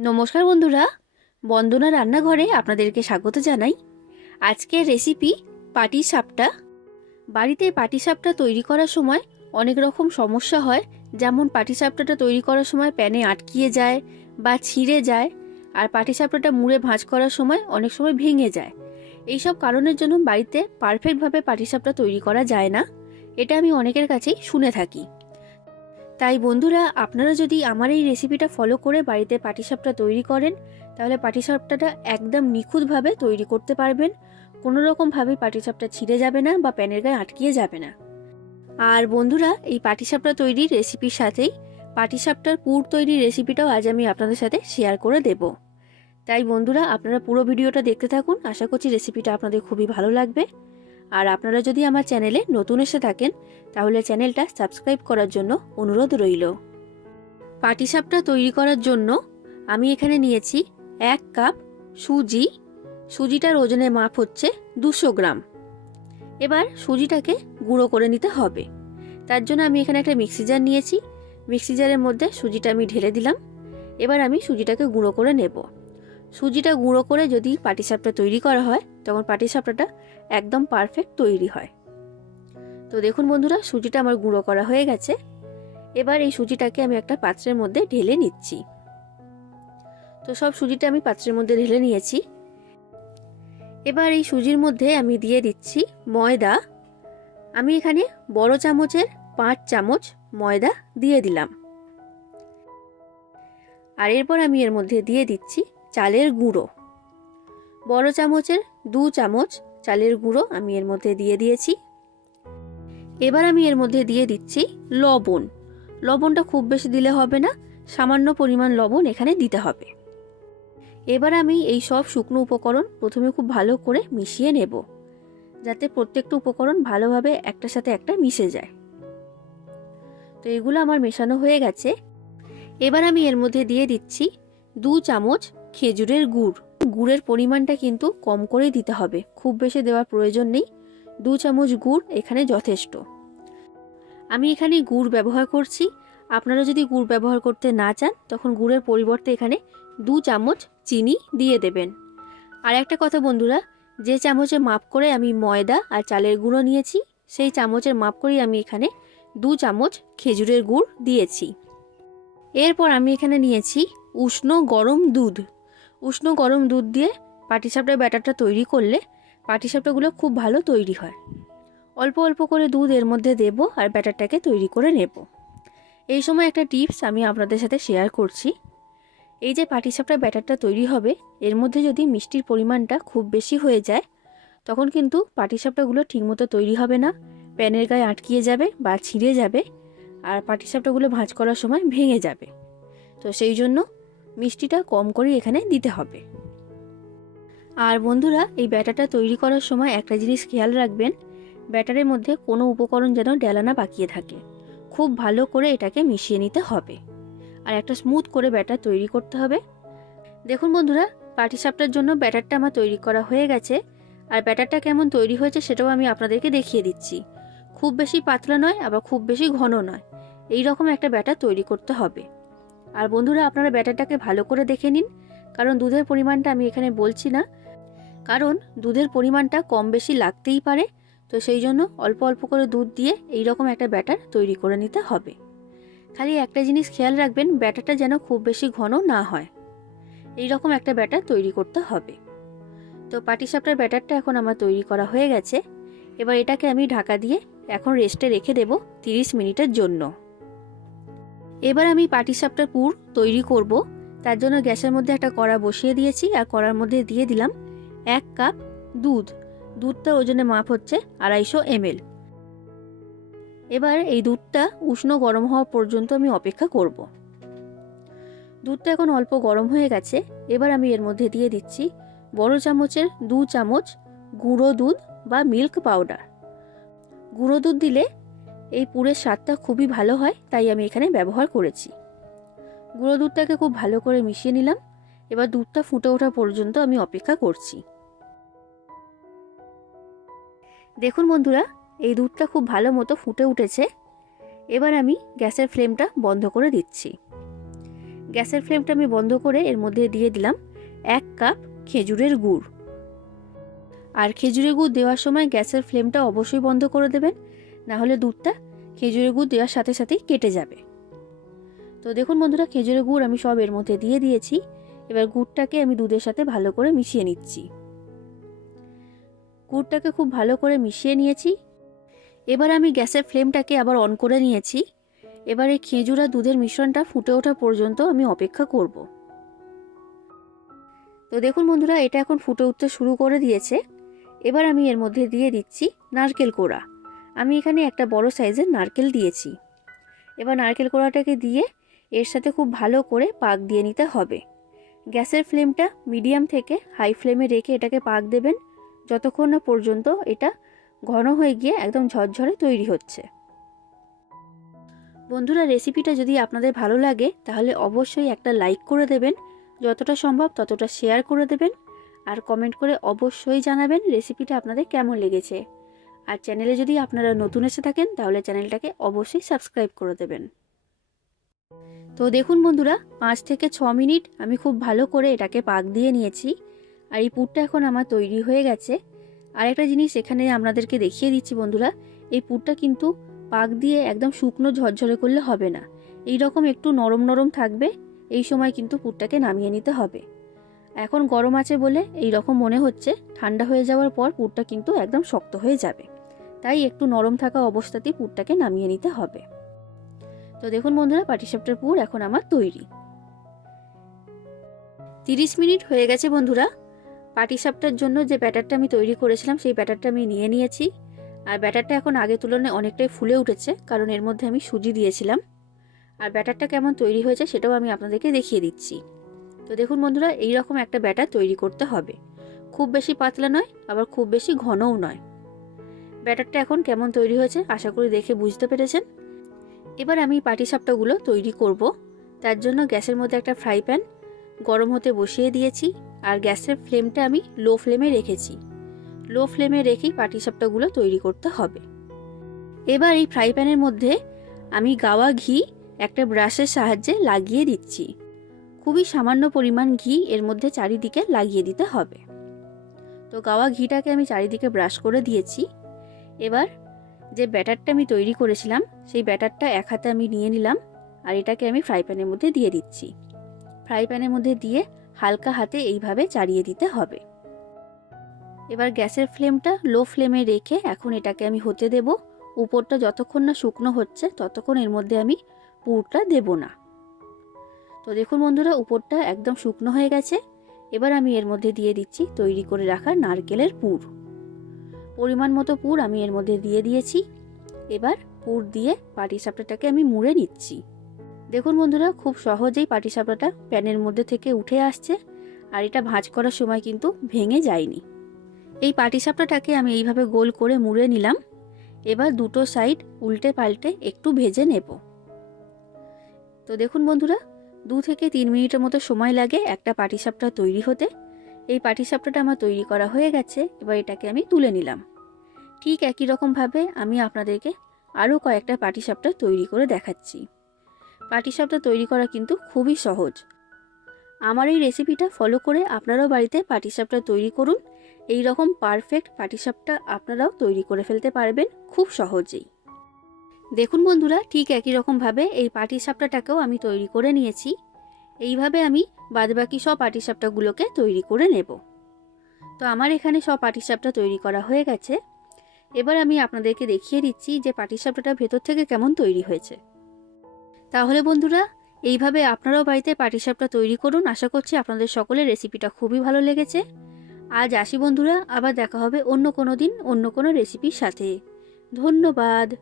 নমস্কার বন্ধুরা, বন্দনা রান্নাঘরে আপনাদেরকে স্বাগত জানাই। আজকের রেসিপি পাটি সাপটা। বাড়িতে পাটি সাপটা তৈরি করার সময় অনেক রকম সমস্যা হয়। যেমন পাটি সাপটাটা তৈরি করার সময় প্যানে আটকিয়ে যায় বা ছিঁড়ে যায়, আর পাটি সাপটাটা মুড়ে ভাঁজ করার সময় অনেক সময় ভেঙে যায়। এইসব কারণের জন্য বাড়িতে পারফেক্টভাবে পাটি সাপটা তৈরি করা যায় না। এটা আমি অনেকের কাছেই শুনে থাকি। তাই বন্ধুরা, আপনারা যদি আমার এই রেসিপিটা ফলো করে বাড়িতে পাটিসাপটা তৈরি করেন, তাহলে পাটিসাপটাটা একদম নিখুঁতভাবে তৈরি করতে পারবেন। কোনো রকমভাবে পাটিসাপটা ছিঁড়ে যাবে না বা প্যানের গায়ে আটকিয়ে যাবে না। আর বন্ধুরা, এই পাটিসাপটা তৈরির রেসিপির সাথেই পাটিসাপটার পুর তৈরির রেসিপিটাও আজ আমি আপনাদের সাথে শেয়ার করে দেব। তাই বন্ধুরা, আপনারা পুরো ভিডিওটা দেখতে থাকুন। আশা করছি রেসিপিটা আপনাদের খুবই ভালো লাগবে। আর আপনারা যদি আমার চ্যানেলে নতুন এসে থাকেন, তাহলে চ্যানেলটা সাবস্ক্রাইব করার জন্য অনুরোধ রইল। পাটিসাপটা তৈরি করার জন্য আমি এখানে নিয়েছি এক কাপ সুজি। সুজিটার ওজনের মাপ হচ্ছে দুশো গ্রাম। এবার সুজিটাকে গুঁড়ো করে নিতে হবে। তার জন্য আমি এখানে একটা মিক্সি জার নিয়েছি। মিক্সি জারের মধ্যে সুজিটা আমি ঢেলে দিলাম। এবার আমি সুজিটাকে গুঁড়ো করে নেব। সুজিটা গুঁড়ো করে যদি পাটিসাপটা তৈরি করা হয় তখন পাটিসাপটাটা একদম পারফেক্ট তৈরি হয়। তো দেখুন বন্ধুরা, সুজিটা আমার গুঁড়ো করা হয়ে গেছে। এবার এই সুজিটাকে আমি একটা পাত্রের মধ্যে ঢেলে নিচ্ছি। তো সব সুজিটা আমি পাত্রের মধ্যে ঢেলে নিয়েছি। এবার এই সুজির মধ্যে আমি দিয়ে দিচ্ছি ময়দা। আমি এখানে বড় চামচের পাঁচ চামচ ময়দা দিয়ে দিলাম। আর এরপর আমি এর মধ্যে দিয়ে দিচ্ছি চালের গুঁড়ো। বড় চামচের দু চামচ চালের গুঁড়ো আমি এর মধ্যে দিয়ে দিয়েছি। এবার আমি এর মধ্যে দিয়ে দিচ্ছি লবণ। লবণটা খুব বেশি দিলে হবে না, সামান্য পরিমাণ লবণ এখানে দিতে হবে। এবার আমি এই সব শুকনো উপকরণ প্রথমে খুব ভালো করে মিশিয়ে নেব, যাতে প্রত্যেকটা উপকরণ ভালোভাবে একটার সাথে একটা মিশে যায়। তো এগুলো আমার মেশানো হয়ে গেছে। এবার আমি এর মধ্যে দিয়ে দিচ্ছি দু চামচ খেজুরের গুড়। গুড়ের পরিমাণটা কিন্তু কম করেই দিতে হবে। খুব বেশি দেওয়ার প্রয়োজন নেই। দু চামচ গুড় এখানে যথেষ্ট। আমি এখানে গুড় ব্যবহার করছি। আপনারা যদি গুড় ব্যবহার করতে না চান, তখন গুড়ের পরিবর্তে এখানে দু চামচ চিনি দিয়ে দেবেন। আর একটা কথা বন্ধুরা, যে চামচে মাপ করে আমি ময়দা আর চালের গুঁড়ো নিয়েছি, সেই চামচের মাপ করেই আমি এখানে দু চামচ খেজুরের গুড় দিয়েছি। এরপর আমি এখানে নিয়েছি উষ্ণ গরম দুধ। উষ্ণ গরম দুধ দিয়ে পাটিসাপটার ব্যাটারটা তৈরি করলে পাটিসাপটাগুলো খুব ভালো তৈরি হয়। অল্প অল্প করে দুধ এর মধ্যে দেব আর ব্যাটারটাকে তৈরি করে নেব। এই সময় একটা টিপস আমি আপনাদের সাথে শেয়ার করছি। এই যে পাটিসাপটার ব্যাটারটা তৈরি হবে, এর মধ্যে যদি মিষ্টির পরিমাণটা খুব বেশি হয়ে যায়, তখন কিন্তু পাটিসাপটাগুলো ঠিকমতো তৈরি হবে না, প্যানের গায়ে আটকিয়ে যাবে বা ছিঁড়ে যাবে আর পাটিসাপটাগুলো ভাঁজ করার সময় ভেঙে যাবে। তো সেই জন্য মিষ্টিটা কম করে এখানে দিতে হবে। আর বন্ধুরা, এই ব্যাটারটা তৈরি করার সময় একটা জিনিস খেয়াল রাখবেন, ব্যাটারের মধ্যে কোনো উপকরণ যেন ডেলানা পাকিয়ে থাকে। খুব ভালো করে এটাকে মিশিয়ে নিতে হবে। আর একটা স্মুথ করে ব্যাটার তৈরি করতে হবে। দেখুন বন্ধুরা পাটিসাপটার জন্য ব্যাটারটা আমার তৈরি করা হয়ে গেছে। আর ব্যাটারটা কেমন তৈরি হয়েছে সেটাও আমি আপনাদেরকে দেখিয়ে দিচ্ছি। খুব বেশি পাতলা নয়, আবার খুব বেশি ঘন নয়। এই রকম একটা ব্যাটার তৈরি করতে হবে। আর বন্ধুরা, আপনারা ব্যাটারটাকে ভালো করে দেখে নিন, কারণ দুধের পরিমাণটা আমি এখানে বলছি না। কারণ দুধের পরিমাণটা কম বেশি লাগতেই পারে, তো সেই জন্য অল্প অল্প করে দুধ দিয়ে এই রকম একটা ব্যাটার তৈরি করে নিতে হবে। খালি একটা জিনিস খেয়াল রাখবেন, ব্যাটারটা যেন খুব বেশি ঘন না হয়। এই রকম একটা ব্যাটার তৈরি করতে হবে। তো পাটিসাপটার ব্যাটারটা এখন আমার তৈরি করা হয়ে গেছে। এবার এটাকে আমি ঢাকা দিয়ে এখন রেস্টে রেখে দেব তিরিশ মিনিটের জন্য। এবার আমি পাটিসাপটার পুর তৈরি করব। তার জন্য গ্যাসের মধ্যে একটা কড়া বসিয়ে দিয়েছি আর কড়ার মধ্যে দিয়ে দিলাম এক কাপ দুধ। দুধটার ওজনে মাপ হচ্ছে আড়াইশো এমএল। এবার এই দুধটা উষ্ণ গরম হওয়া পর্যন্ত আমি অপেক্ষা করব। দুধটা এখন অল্প গরম হয়ে গেছে। এবার আমি এর মধ্যে দিয়ে দিচ্ছি বড় চামচের দু চামচ গুঁড়ো দুধ বা মিল্ক পাউডার। গুঁড়ো দুধ দিলে এই পুরের স্বাদটা খুবই ভালো হয়, তাই আমি এখানে ব্যবহার করেছি। গুঁড়ো দুধটাকে খুব ভালো করে মিশিয়ে নিলাম। এবার দুধটা ফুটে ওঠা পর্যন্ত আমি অপেক্ষা করছি। দেখুন বন্ধুরা, এই দুধটা খুব ভালো মতো ফুটে উঠেছে। এবার আমি গ্যাসের ফ্লেমটা বন্ধ করে দিচ্ছি। গ্যাসের ফ্লেমটা আমি বন্ধ করে এর মধ্যে দিয়ে দিলাম এক কাপ খেজুরের গুড়। আর খেজুরের গুড় দেওয়ার সময় গ্যাসের ফ্লেমটা অবশ্যই বন্ধ করে দেবেন। না হলে দুধটা খেজুরের গুড় দেওয়ার সাথে সাথেই কেটে যাবে। তো দেখুন বন্ধুরা, খেজুরের গুড় আমি সব এর মধ্যে দিয়ে দিয়েছি। এবার গুড়টাকে আমি দুধের সাথে ভালো করে মিশিয়ে নিচ্ছি। গুড়টাকে খুব ভালো করে মিশিয়ে নিয়েছি। এবার আমি গ্যাসের ফ্লেমটাকে আবার অন করে নিয়েছি। এবার এই খেজুর আর দুধের মিশ্রণটা ফুটে ওঠা পর্যন্ত আমি অপেক্ষা করব। তো দেখুন বন্ধুরা, এটা এখন ফুটে উঠতে শুরু করে দিয়েছে। এবার আমি এর মধ্যে দিয়ে দিচ্ছি নারকেল কোড়া। আমি এখানে একটা বড় সাইজের নারকেল দিয়েছি। এবার নারকেল কোড়াটাকে দিয়ে এর সাথে খুব ভালো করে পাক দিয়ে নিতে হবে। গ্যাসের ফ্লেমটা মিডিয়াম থেকে হাই ফ্লেমে রেখে এটাকে পাক দেবেন। যতক্ষণ না পর্যন্ত এটা ঘন হয়ে গিয়ে একদম ঝরঝরে তৈরি হচ্ছে। বন্ধুরা, রেসিপিটা যদি আপনাদের ভালো লাগে, তাহলে অবশ্যই একটা লাইক করে দেবেন। যতটা সম্ভব ততটা শেয়ার করে দেবেন। আর কমেন্ট করে অবশ্যই জানাবেন রেসিপিটা আপনাদের কেমন লেগেছে। আর চ্যানেলে যদি আপনারা নতুন এসে থাকেন, তাহলে চ্যানেলটাকে অবশ্যই সাবস্ক্রাইব করে দেবেন। তো দেখুন বন্ধুরা, পাঁচ থেকে ছ মিনিট আমি খুব ভালো করে এটাকে পাক দিয়ে নিয়েছি। আর এই পুরটা এখন আমার তৈরি হয়ে গেছে। আর একটা জিনিস এখানে আপনাদেরকে দেখিয়ে দিচ্ছি বন্ধুরা, এই পুরটা কিন্তু পাক দিয়ে একদম শুকনো ঝরঝরে করলে হবে না। এই রকম একটু নরম নরম থাকবে, এই সময় কিন্তু পুরটাকে নামিয়ে নিতে হবে। এখন গরম আছে বলে এই রকম মনে হচ্ছে, ঠান্ডা হয়ে যাওয়ার পর পুরটা কিন্তু একদম শক্ত হয়ে যাবে। তাই একটু নরম থাকা অবস্থাতেই পুরটাকে নামিয়ে নিতে হবে। তো দেখুন বন্ধুরা, পাটিসাপটার পুর এখন আমার তৈরি। তিরিশ মিনিট হয়ে গেছে বন্ধুরা। পাটিসাপটার জন্য যে ব্যাটারটা আমি তৈরি করেছিলাম, সেই ব্যাটারটা আমি নিয়ে নিয়েছি। আর ব্যাটারটা এখন আগের তুলনায় অনেকটাই ফুলে উঠেছে, কারণ এর মধ্যে আমি সুজি দিয়েছিলাম। আর ব্যাটারটা কেমন তৈরি হয়েছে সেটাও আমি আপনাদেরকে দেখিয়ে দিচ্ছি। তো দেখুন বন্ধুরা এই রকম একটা ব্যাটার তৈরি করতে হবে। খুব বেশি পাতলা নয়, আবার খুব বেশি ঘনও নয়। ব্যাটারটা এখন কেমন তৈরি হয়েছে আশা করি দেখে বুঝতে পেরেছেন। এবার আমি পাটিসাপটাগুলো তৈরি করব। তার জন্য গ্যাসের মধ্যে একটা ফ্রাই প্যান গরম হতে বসিয়ে দিয়েছি আর গ্যাসের ফ্লেমটা আমি লো ফ্লেমে রেখেছি। লো ফ্লেমে রেখেই পাটিসাপটাগুলো তৈরি করতে হবে। এবার এই ফ্রাই প্যানের মধ্যে আমি গাওয়া ঘি একটা ব্রাশের সাহায্যে লাগিয়ে দিচ্ছি। খুবই সামান্য পরিমাণ ঘি এর মধ্যে চারিদিকে লাগিয়ে দিতে হবে। তো গাওয়া ঘিটাকে আমি চারিদিকে ব্রাশ করে দিয়েছি। এবার যে ব্যাটারটা আমি তৈরি করেছিলাম, সেই ব্যাটারটা এক হাতে আমি নিয়ে নিলাম আর এটাকে আমি ফ্রাই প্যানের মধ্যে দিয়ে দিচ্ছি। ফ্রাই প্যানের মধ্যে দিয়ে হালকা হাতে এইভাবে চাড়িয়ে দিতে হবে। এবার গ্যাসের ফ্লেমটা লো ফ্লেমে রেখে এখন এটাকে আমি হতে দেব। উপরটা যতক্ষণ না শুকনো হচ্ছে, ততক্ষণ এর মধ্যে আমি পুরটা দেব না। তো দেখুন বন্ধুরা, উপরটা একদম শুকনো হয়ে গেছে। এবার আমি এর মধ্যে দিয়ে দিচ্ছি তৈরি করে রাখা নারকেলের পুর। পরিমাণ মতো পুর আমি এর মধ্যে দিয়ে দিয়েছি। এবার পুর দিয়ে পাটিসাপটাটাকে আমি মুড়ে নিচ্ছি। দেখুন বন্ধুরা, খুব সহজেই পাটিসাপটাটা প্যানের মধ্যে থেকে উঠে আসছে আর এটা ভাঁজ করার সময় কিন্তু ভেঙে যায়নি। এই পাটিসাপটাটাকে আমি এইভাবে গোল করে মুড়ে নিলাম। এবার দুটো সাইড উল্টে পাল্টে একটু ভেজে নেব। তো দেখুন বন্ধুরা, দু থেকে তিন মিনিটের মতো সময় লাগে একটা পাটিসাপটা তৈরি হতে। এই পাটিসাপটাটা আমার তৈরি করা হয়ে গেছে, এবার এটাকে আমি তুলে নিলাম। ঠিক একই রকমভাবে আমি আপনাদেরকে আরও কয়েকটা পাটিসাপটা তৈরি করে দেখাচ্ছি। পাটিসাপটা তৈরি করা কিন্তু খুবই সহজ। আমার এই রেসিপিটা ফলো করে আপনারাও বাড়িতে পাটিসাপটা তৈরি করুন। এই রকম পারফেক্ট পাটিসাপটা আপনারাও তৈরি করে ফেলতে পারবেন খুব সহজেই। দেখুন বন্ধুরা, ঠিক একই রকমভাবে এই পাটিসাপটাটাকেও আমি তৈরি করে নিয়েছি। এইভাবে আমি বাদবাকি সব পাটিসাপটাগুলোকে তৈরি করে নেব। তো আমার এখানে সব পাটিসাপটা তৈরি করা হয়ে গেছে। এবার আমি আপনাদেরকে দেখিয়ে দিচ্ছি যে পাটিসাপটাটা ভেতর থেকে কেমন তৈরি হয়েছে। তাহলে বন্ধুরা, এইভাবে আপনারাও বাড়িতে পাটিসাপটা তৈরি করুন। আশা করছি আপনাদের সকলের রেসিপিটা খুবই ভালো লেগেছে। আজ আসি বন্ধুরা, আবার দেখা হবে অন্য কোনো দিন অন্য কোনো রেসিপির সাথে। ধন্যবাদ।